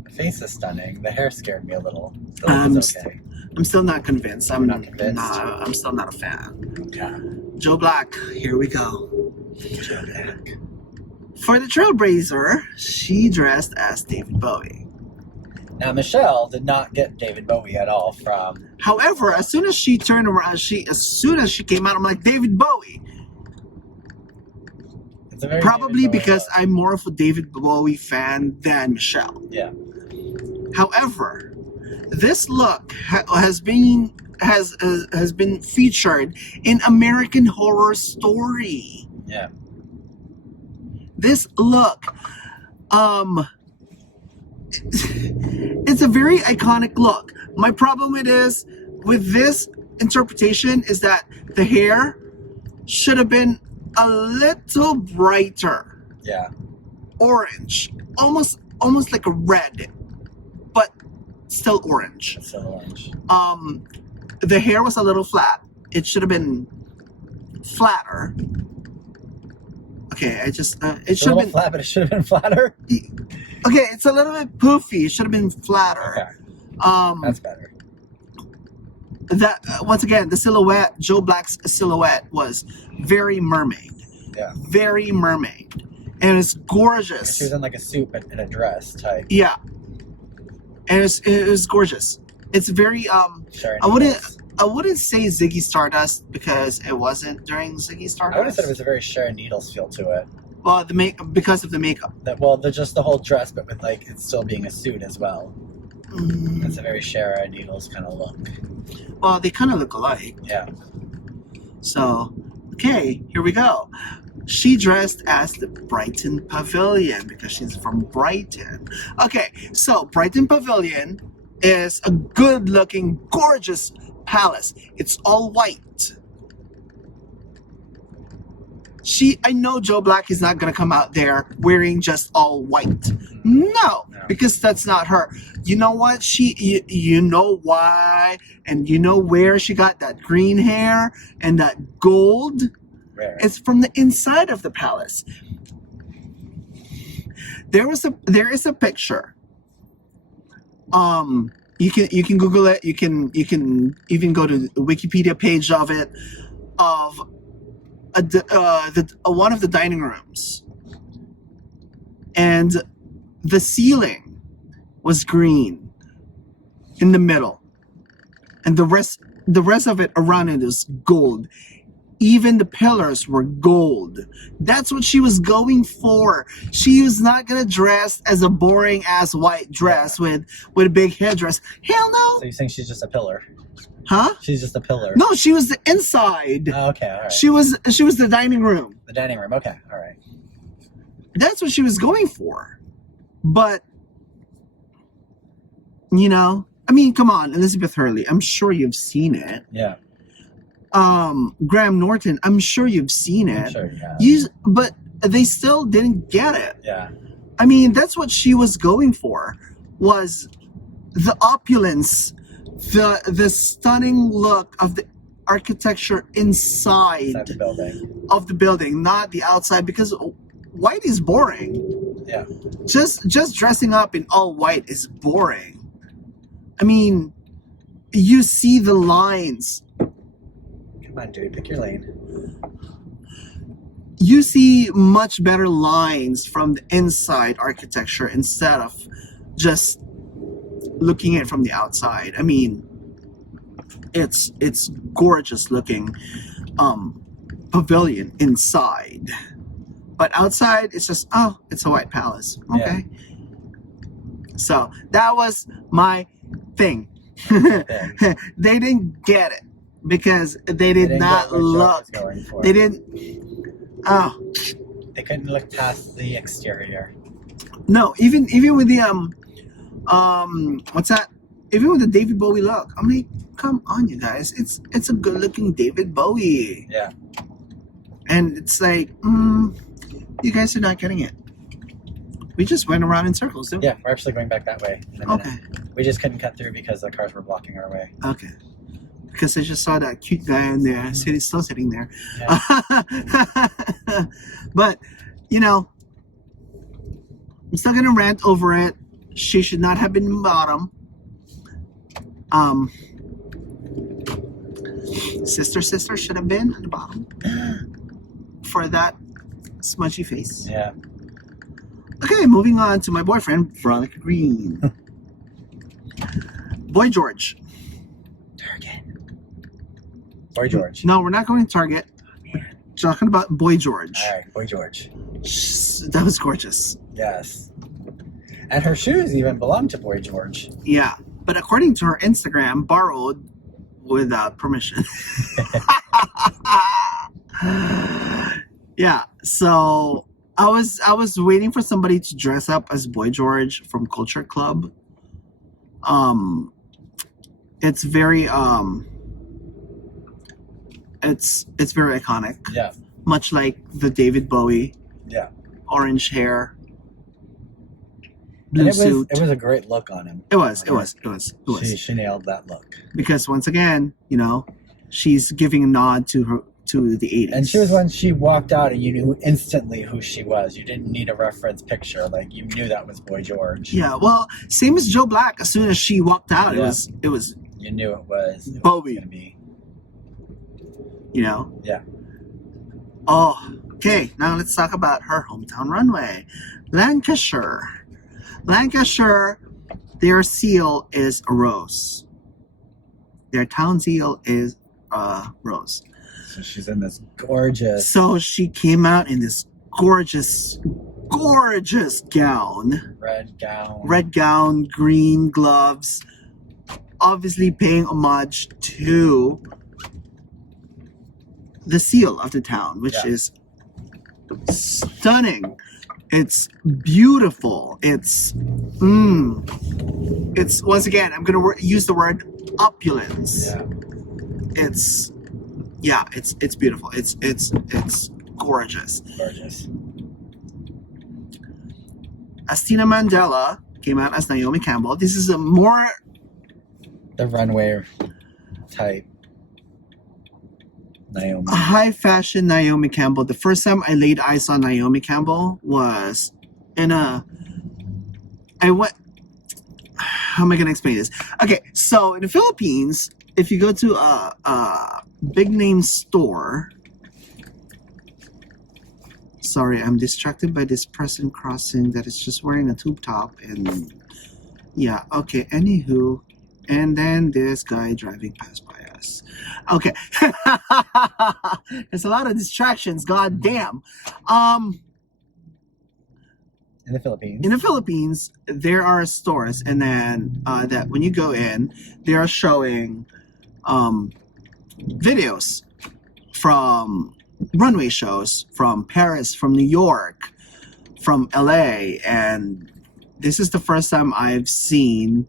The face is stunning. The hair scared me a little. It's okay. I'm still not convinced. I'm not convinced? I'm still not a fan. Okay. Joe Black, here we go. Joe Black. For the Trailblazer, she dressed as David Bowie. Now Michelle did not get David Bowie at all from. However, as soon as she turned around, as soon as she came out, I'm like, David Bowie. It's a very Probably David Bowie because look. I'm more of a David Bowie fan than Michelle. Yeah. However, this look has been featured in American Horror Story. Yeah. This look, it's a very iconic look. My problem with this interpretation is that the hair should have been a little brighter, Yeah. orange, almost like a red, but still orange. It's so orange. The hair was a little flat. It should have been flatter. Okay, it It's should a have little been flat, but it should have been flatter. okay. It's a little bit poofy. It should have been flatter. Okay. That's better. That once again, the silhouette, Joe Black's silhouette was very mermaid. Yeah. Very mermaid, and it's gorgeous. She was in like a suit but in a dress type. Yeah, and it was gorgeous. It's very Sharon I wouldn't Needles. I wouldn't say Ziggy Stardust because it wasn't during Ziggy Stardust. I would have said it was a very Sharon Needles feel to it. Well, because of the makeup. Just the whole dress, but with like it still being a suit as well. It's a very Sharon Needles kind of look. Well, they kind of look alike. Yeah. So, okay, here we go. She dressed as the Brighton Pavilion because she's from Brighton. Okay, so Brighton Pavilion is a good-looking, gorgeous palace. It's all white. I know Joe Black is not going to come out there wearing just all white. No, because that's not her. You know what? You know why, and you know where she got that green hair and that gold. Rare. It's from the inside of the palace. There is a picture. You can Google it. You can even go to the Wikipedia page of it, of one of the dining rooms, and the ceiling was green in the middle, and the rest of it around it is gold. Even the pillars were gold. That's what she was going for. She was not gonna dress as a boring ass white dress with a big headdress. Hell no. So you think she's just a pillar? Huh? She's just a pillar. No, she was the inside. Oh, okay, all right. She was the dining room. The dining room. Okay, all right. That's what she was going for. But you know, I mean, come on, Elizabeth Hurley. I'm sure you've seen it. Yeah. Graham Norton. I'm sure you've seen it. I'm sure you have. But they still didn't get it. Yeah. I mean, that's what she was going for, was the opulence, the stunning look of the architecture inside of the building, not the outside, because white is boring. Yeah. Just dressing up in all white is boring. I mean, you see the lines. Come on, dude, pick your lane. You see much better lines from the inside architecture instead of just looking at it from the outside. I mean, it's gorgeous looking pavilion inside, but outside it's just, oh, it's a white palace. Okay. Yeah. So that was my thing. They didn't get it because they did not look. They didn't. Oh. They couldn't look past the exterior. No, even with the what's that? Even with the David Bowie look, I'm like, come on, you guys, it's a good looking David Bowie. Yeah. And it's like, you guys are not getting it. We just went around in circles, didn't we? Yeah, we're actually going back that way in a minute. Okay. We just couldn't cut through because the cars were blocking our way. Okay. Because I just saw that cute guy in there. He's still sitting there. Yeah. But, you know, I'm still going to rant over it. She should not have been in the bottom. Sister should have been at the bottom. For that smudgy face. Yeah. Okay, moving on to my boyfriend, Veronica Green. Boy George. Target. Boy George. No, we're not going to Target. We're talking about Boy George. All right, Boy George. That was gorgeous. Yes. And her shoes even belong to Boy George. Yeah, but according to her Instagram, borrowed without permission. Yeah, so I was waiting for somebody to dress up as Boy George from Culture Club. It's very it's very iconic. Yeah. Much like the David Bowie. Yeah. Orange hair. Blue suit. It was a great look on him. It was. She nailed that look. Because once again, you know, she's giving a nod to the 80s. And she was when she walked out and you knew instantly who she was. You didn't need a reference picture. Like, you knew that was Boy George. Yeah, well, same as Joe Black. As soon as she walked out, Yeah. it was You knew it was Bowie. going to be. You know? Yeah. Oh, okay. Now let's talk about her hometown runway. Lancashire. Lancashire, their seal is a rose. Their town seal is a rose. So she's in this gorgeous. So she came out in this gorgeous gown. Red gown. Red gown, green gloves. Obviously paying homage to the seal of the town, which is stunning. It's beautiful. It's once again, I'm going to use the word opulence. Yeah. It's beautiful. It's gorgeous. Gorgeous. Astina Mandela came out as Naomi Campbell. This is a more The runway type Naomi. high fashion Naomi Campbell. The first time I laid eyes on Naomi Campbell was how am I going to explain this? Okay, so in the Philippines, if you go to a big name store, sorry, I'm distracted by this person crossing that is just wearing a tube top and yeah, okay, anywho, and then this guy driving past by us. Okay. There's a lot of distractions, god damn. In the Philippines. In the Philippines, there are stores, and then that when you go in, they are showing videos from runway shows from Paris, from New York, from LA, and this is the first time I've seen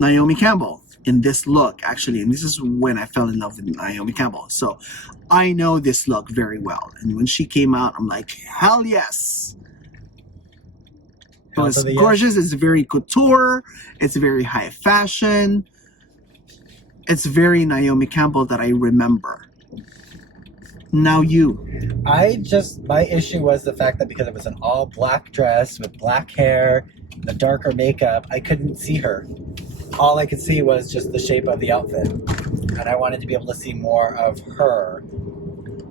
Naomi Campbell in this look, actually, and this is when I fell in love with Naomi Campbell. So I know this look very well, and when she came out, I'm like, hell yes. It was gorgeous. It's very couture. It's very high fashion. It's very Naomi Campbell that I remember. Now you. My issue was the fact that because it was an all black dress with black hair, the darker makeup, I couldn't see her. All I could see was just the shape of the outfit. And I wanted to be able to see more of her.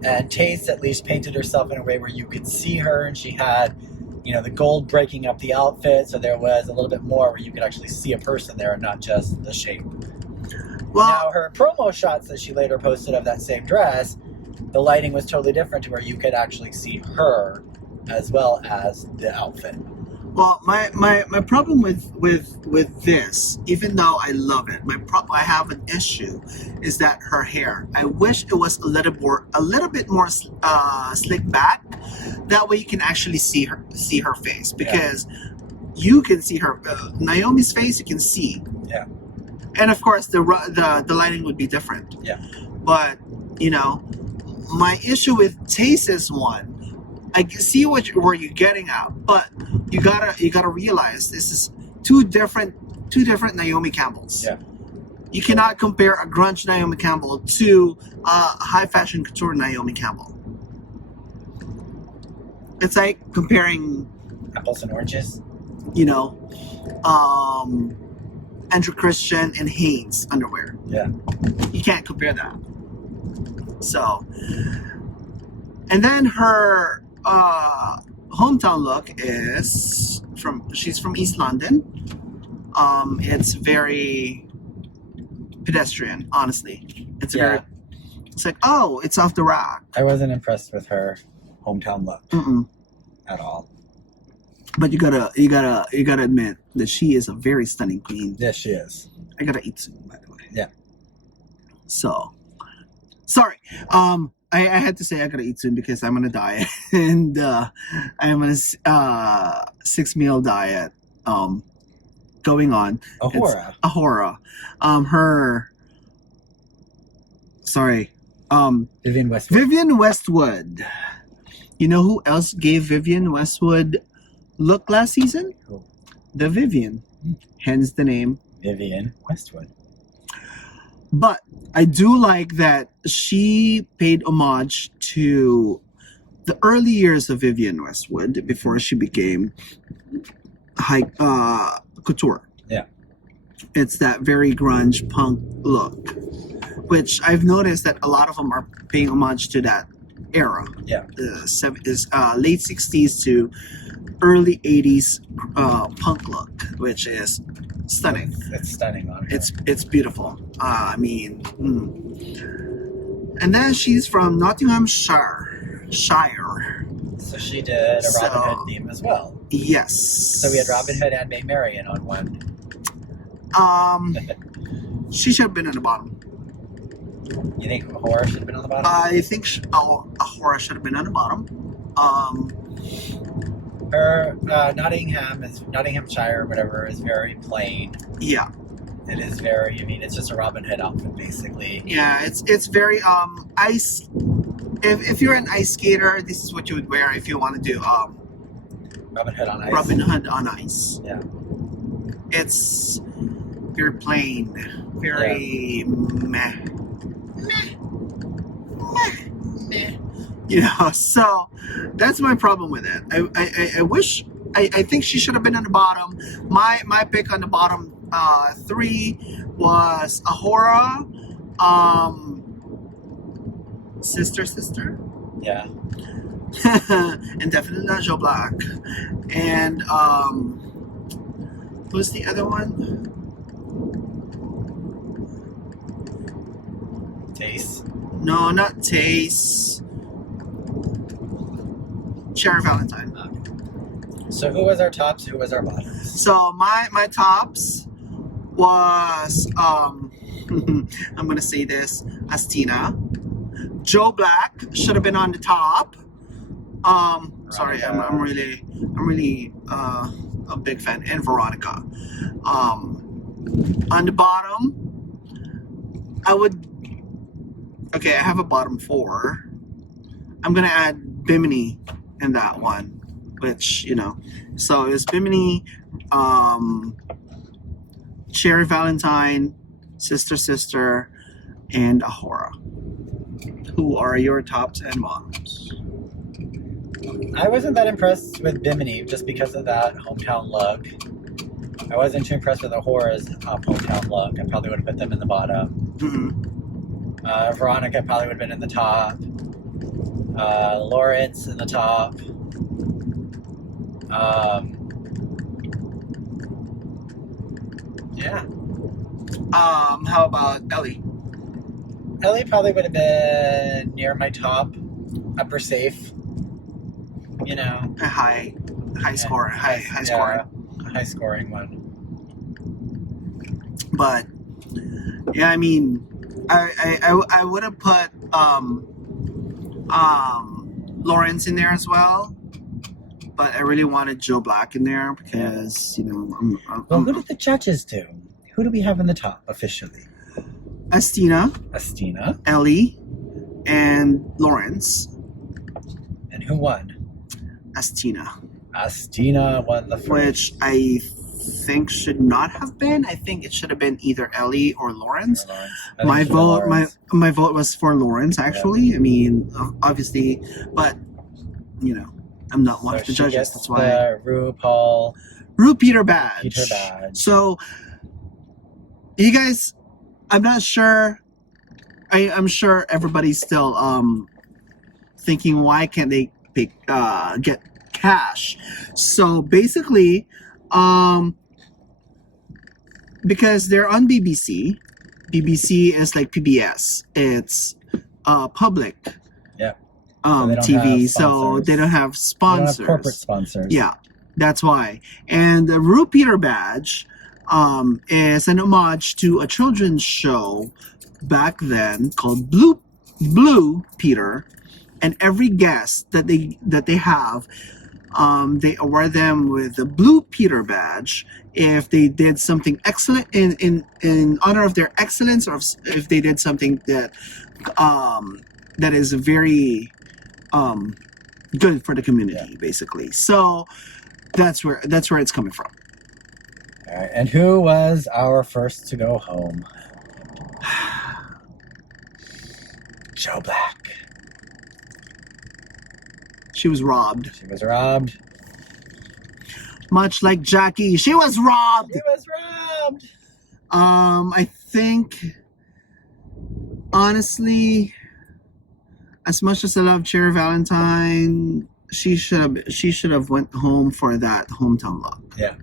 And Taste at least painted herself in a way where you could see her, and she had, you know, the gold breaking up the outfit, so there was a little bit more where you could actually see a person there and not just the shape. Well, now, her promo shots that she later posted of that same dress, the lighting was totally different to where you could actually see her as well as the outfit. Well, my problem with this, even though I love it, I have an issue, is that her hair. I wish it was a little bit more slick back. That way you can actually see her face, because you can see her Naomi's face. You can see. Yeah. And of course the lighting would be different. Yeah. But you know, my issue with Taste's one I see where you're getting at, but you gotta realize this is two different Naomi Campbells. Yeah. You cannot compare a grunge Naomi Campbell to a high fashion couture Naomi Campbell. It's like comparing Apples and oranges. Andrew Christian and Hanes underwear. Yeah. You can't compare that. So, and then her hometown look is she's from East London. It's very pedestrian, honestly. It's like, oh, it's off the rack. I wasn't impressed with her hometown look at all. But you gotta admit that she is a very stunning queen. Yes, she is. I gotta eat soon, by the way. Yeah. So, sorry. I had to say I gotta eat soon because I'm on a diet and I'm on a 6-meal diet going on. Ahura. Ahura. Vivienne Westwood. Vivienne Westwood. You know who else gave Vivienne Westwood look last season? Who? The Vivienne. Hence the name Vivienne Westwood. But I do like that she paid homage to the early years of Vivienne Westwood before she became high couture. Yeah. It's that very grunge punk look, which I've noticed that a lot of them are paying homage to that era. Yeah. Late 60s to early 80s punk look, which is stunning. It's stunning on her. It's beautiful. And then she's from Nottinghamshire. So she did a Robin Hood theme as well. Yes. So we had Robin Hood and Maid Marian on one. She should have been on the bottom. You think Ahura should have been on the bottom? I think Ahura should have been on the bottom. Her Nottinghamshire or whatever is very plain. Yeah. It is very. I mean, it's just a Robin Hood outfit basically. Yeah, it's very ice. If you're an ice skater, this is what you would wear if you want to do Robin Hood on ice. Robin Hood on ice. Yeah. It's very plain, very meh. So that's my problem with it. I wish. I think she should have been on the bottom. My pick on the bottom 3 was Ahura, Sister. Yeah. And definitely not Joe Black. And who's the other one? Taste. No, not Tace. Cherry Valentine. So who was our tops? Who was our bottoms? So my tops was I'm gonna say this, Astina. Joe Black should have been on the top. Sorry, I'm really a big fan. And Veronica. On the bottom, I have a bottom 4. I'm gonna add Bimini in that one, which so it's Bimini, Cherry Valentine, Sister, and Ahura. Who are your tops and bottoms? I wasn't that impressed with Bimini just because of that hometown look. I wasn't too impressed with Ahura's hometown look. I probably would have put them in the bottom. Mm-hmm. Veronica probably would have been in the top. Lawrence in the top. Yeah. How about Ellie? Ellie probably would have been near my top, upper safe. A high scoring one. But yeah, I mean, I would have put Lawrence in there as well, but I really wanted Joe Black in there because Well, who did the judges do? Who do we have in the top officially? Astina, Astina, Ellie, and Lawrence. And who won? as Tina, Astina won the first. which I think should not have been. I think it should have been either Ellie or Lawrence. My vote was for Lawrence, actually. Yeah. I mean, obviously, but I'm not one of the judges. That's why. RuPeter badge. badge. So, you guys, I'm not sure. I'm sure everybody's still thinking, why can't they get cash? So basically, because they're on BBC. BBC is like PBS. It's public. Yeah. TV, so they don't have sponsors. They don't have corporate sponsors. Yeah, that's why. And the RuPeter badge is an homage to a children's show back then called Blue Peter, and every guest that they have, they award them with the Blue Peter badge if they did something excellent in honor of their excellence, or if they did something that that is very good for the community, basically. So that's where it's coming from. All right, and who was our first to go home? Joe Black. She was robbed. She was robbed. Much like Jackie, she was robbed. She was robbed. I think, honestly, as much as I love Cherry Valentine, she should have went home for that hometown look. Yeah.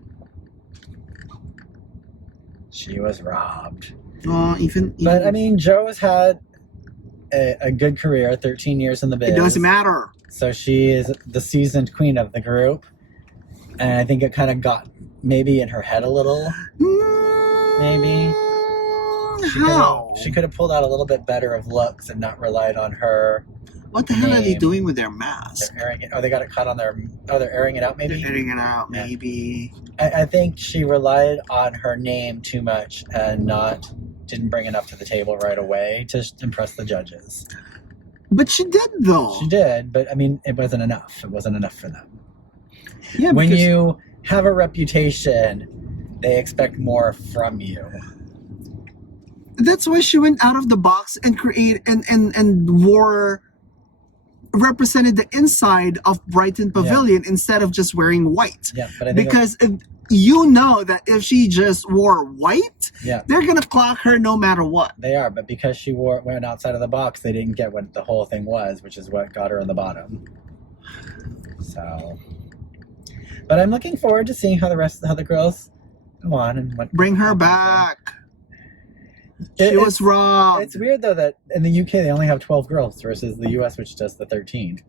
She was robbed. But I mean, Joe's had a good career, 13 years in the biz. It doesn't matter. So she is the seasoned queen of the group. And I think it kind of got maybe in her head a little. Maybe. She could have pulled out a little bit better of looks and not relied on her. What the hell are they doing with their mask? They're airing it. Oh, they got it caught on their... Oh, they're airing it out, maybe? They're airing it out, maybe. I think she relied on her name too much and didn't bring enough to the table right away to impress the judges. But she did, though. She did, but I mean, it wasn't enough. It wasn't enough for them. Yeah, when you have a reputation, they expect more from you. That's why she went out of the box and represented the inside of Brighton Pavilion instead of just wearing white. Yeah, but I think because you know that if she just wore white, yeah, they're gonna clock her no matter what. They are, but because she went outside of the box, they didn't get what the whole thing was, which is what got her in the bottom. So, but I'm looking forward to seeing how the girls go on and what bring her back. She was robbed. It's weird though that in the UK they only have 12 girls versus the US, which does the 13.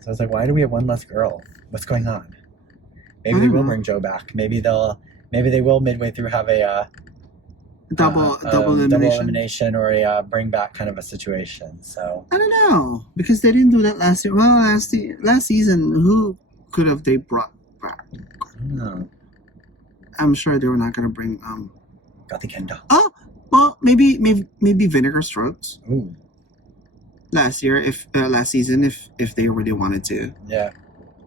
So I was like, why do we have one less girl? What's going on? Maybe they will bring Joe back. Maybe they will midway through have a double elimination or a bring back kind of a situation. So I don't know, because they didn't do that last year. Well, last season, who could have they brought back? I don't know. I'm sure they were not going to bring Got the Kendall. Oh, well, maybe Vinegar Strokes. Ooh. Last season, if they really wanted to. Yeah.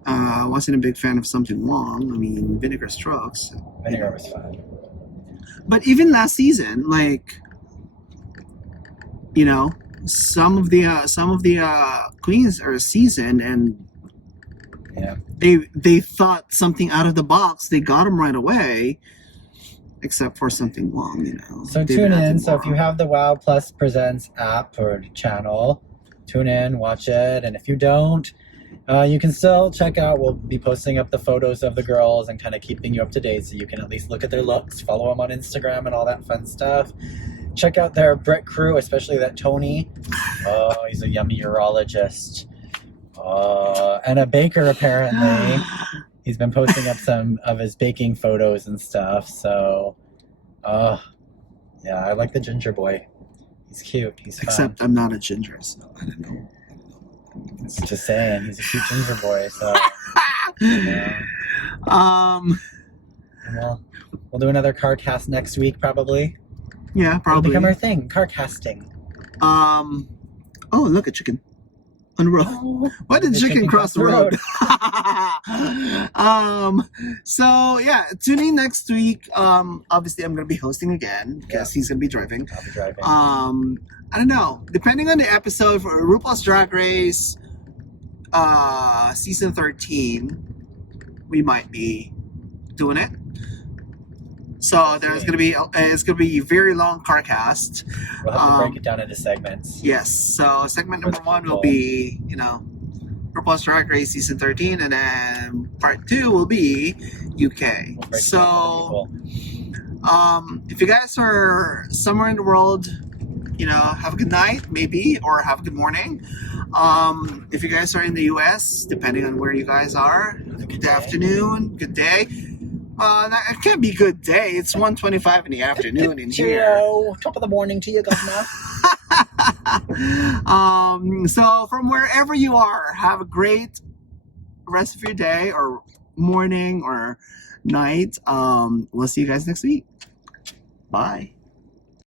I wasn't a big fan of Something Wrong. I mean, Vinegar Strokes. Vinegar was fun. But even last season, like, some of the queens are seasoned, and yeah, they thought something out of the box. They got them right away. Except for Something Wrong, So tune in. So if you have the WOW Plus Presents app or channel, tune in, watch it. And if you don't, you can still check out. We'll be posting up the photos of the girls and kind of keeping you up to date so you can at least look at their looks, follow them on Instagram and all that fun stuff. Check out their Brit crew, especially that Tony. Oh, he's a yummy urologist. And a baker, apparently. He's been posting up some of his baking photos and stuff, so, yeah, I like the ginger boy. He's cute. He's fun. Except I'm not a ginger, so I don't know. Just saying, he's a cute ginger boy, so. Yeah. We'll do another car cast next week, probably. Yeah, probably. It'll become our thing, car casting. Oh, look, a chicken. On the road. Oh, Why did chicken cross the road? So yeah, tune in next week. Obviously I'm gonna be hosting again because he's gonna be driving. I'll be driving. I don't know. Depending on the episode for RuPaul's Drag Race, season 13, we might be doing it. So there's gonna be it's gonna be a very long car cast. We'll have to break it down into segments. Yes. So segment number 1 will be, RuPaul's Drag Race season 13, and then part 2 will be UK. We'll So, if you guys are somewhere in the world, have a good night, maybe, or have a good morning. If you guys are in the US, depending on where you guys are, good afternoon, good day. It can't be good day. It's 1:25 in the afternoon in here. Top of the morning to you, governor. So from wherever you are, have a great rest of your day or morning or night. We'll see you guys next week. Bye.